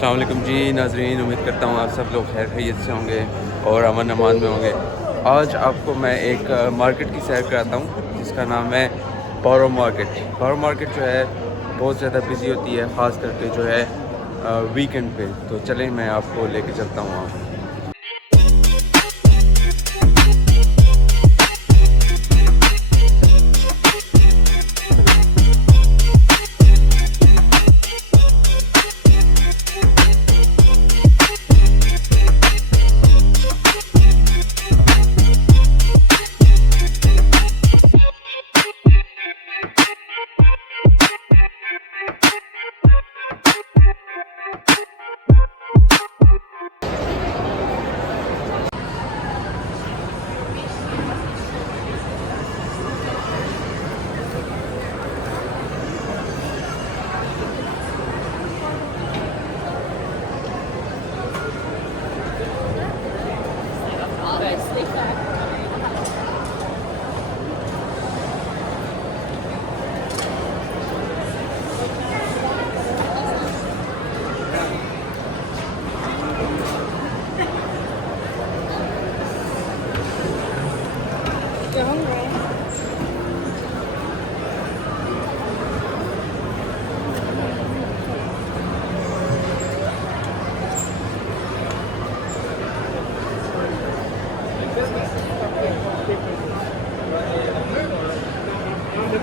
अस्सलाम वालेकुम जी नाजरीन, उम्मीद करता हूँ आप सब लोग खैर खैरियत से होंगे और अमन अमान में होंगे। आज आपको मैं एक मार्केट की सैर कराता हूँ जिसका नाम है बोरो मार्केट। बोरो मार्केट जो है बहुत ज़्यादा बिज़ी होती है, ख़ास करके जो है वीकेंड पे। तो चलें मैं आपको लेके चलता हूँ वहाँ।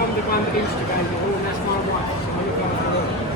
I'm the one that used to go to the hall, and that's my wife. So I look after her.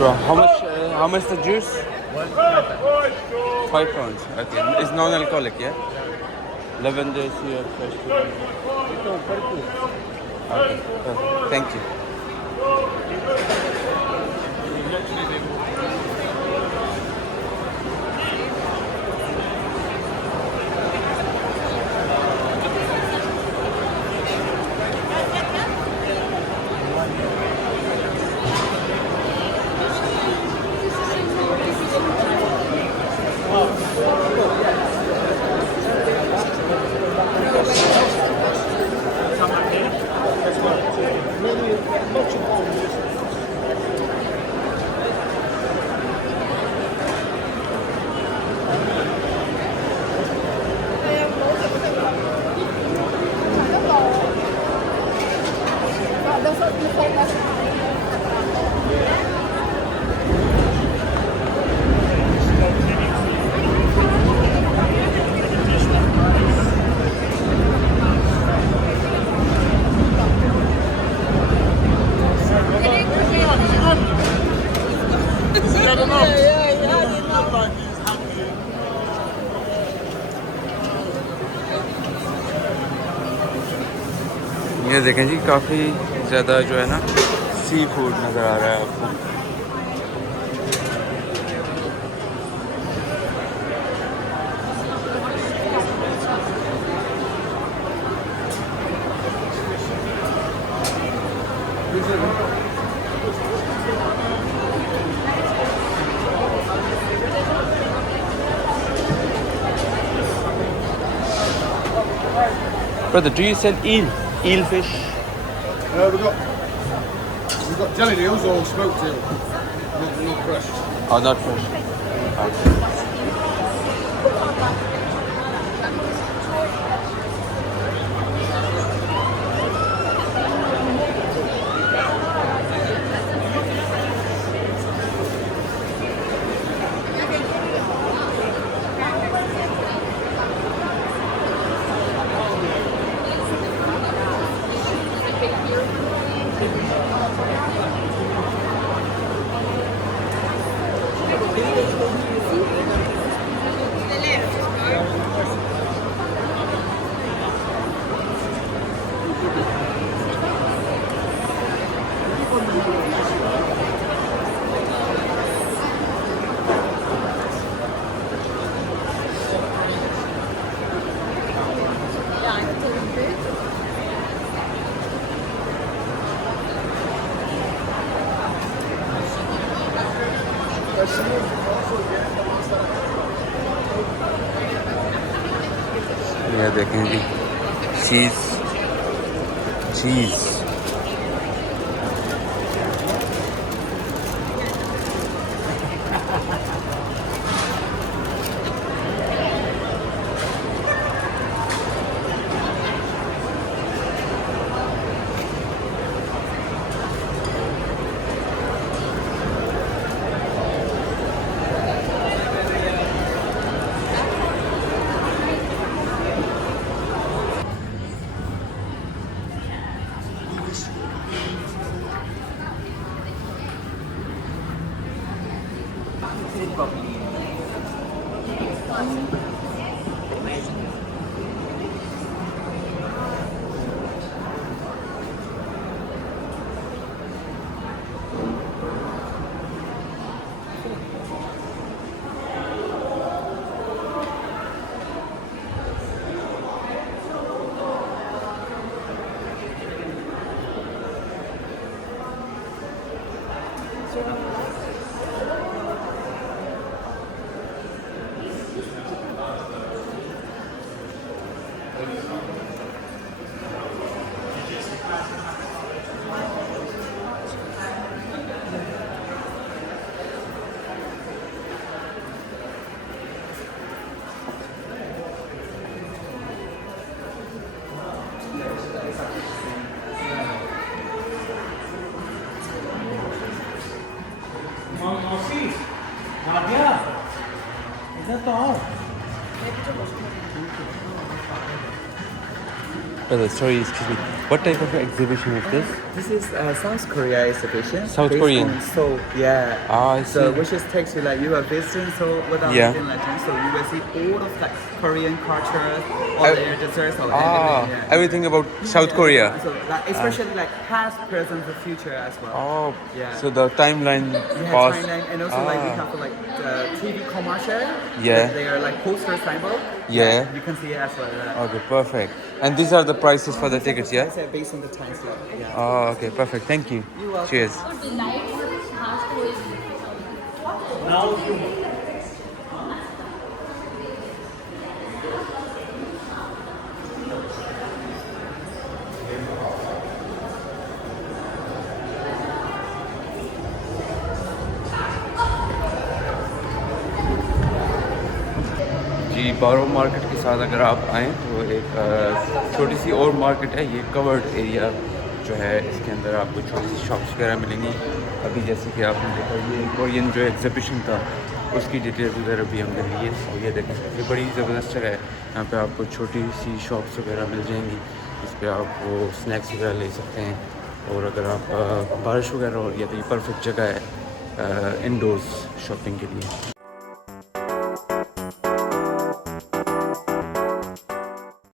Bro, how much the juice? 5 pounds. Okay, it's non-alcoholic, yeah. Lavender here, fresh. Okay, thank you. ये देखें जी, काफ़ी ज़्यादा जो है ना sea food नज़र आ रहा है आपको। Brother, do you sell eel fish? We've got jelly eels or smoked eel, not fresh. Oh, not fresh. Okay. ये देखें जी, चीज़ Sorry, excuse me. What type of exhibition is this? This is South Korea exhibition. South based Korean. on Seoul, yeah. Ah, I So see. which is takes you like you are visiting Seoul without Yeah. living like so you will see all of like Korean culture, all I- their desserts, or Ah, everything. Yeah. everything about South Korea. So like especially like past, present, and future as well. Oh, Yeah. so the timeline Yeah, past. Thailand, and also like we have like TV commercial. Yeah. They are like poster symbol. Yeah. You can see it as well. Okay, perfect. And these are the prices for the tickets, yeah? It's based on the time slot. Yeah. Oh, okay, perfect. Thank you. You're welcome. Cheers. जी Borough Market के साथ अगर आप आएँ तो एक छोटी सी और मार्केट है, ये कवर्ड एरिया जो है, इसके अंदर आपको छोटी सी शॉप्स वगैरह मिलेंगी। अभी जैसे कि आपने देखा ये कोरियन जो एग्जीबिशन था उसकी डिटेल्स वगैरह भी हमने ली है। और ये देखें, ये बड़ी ज़बरदस्त जगह है, यहाँ पे आपको छोटी सी शॉप्स वगैरह मिल जाएंगी, इस पर आप वो स्नैक्स वगैरह ले सकते हैं। और अगर आप बारिश वगैरह हो रही है तो ये परफेक्ट जगह है इंडोर्स शॉपिंग के लिए।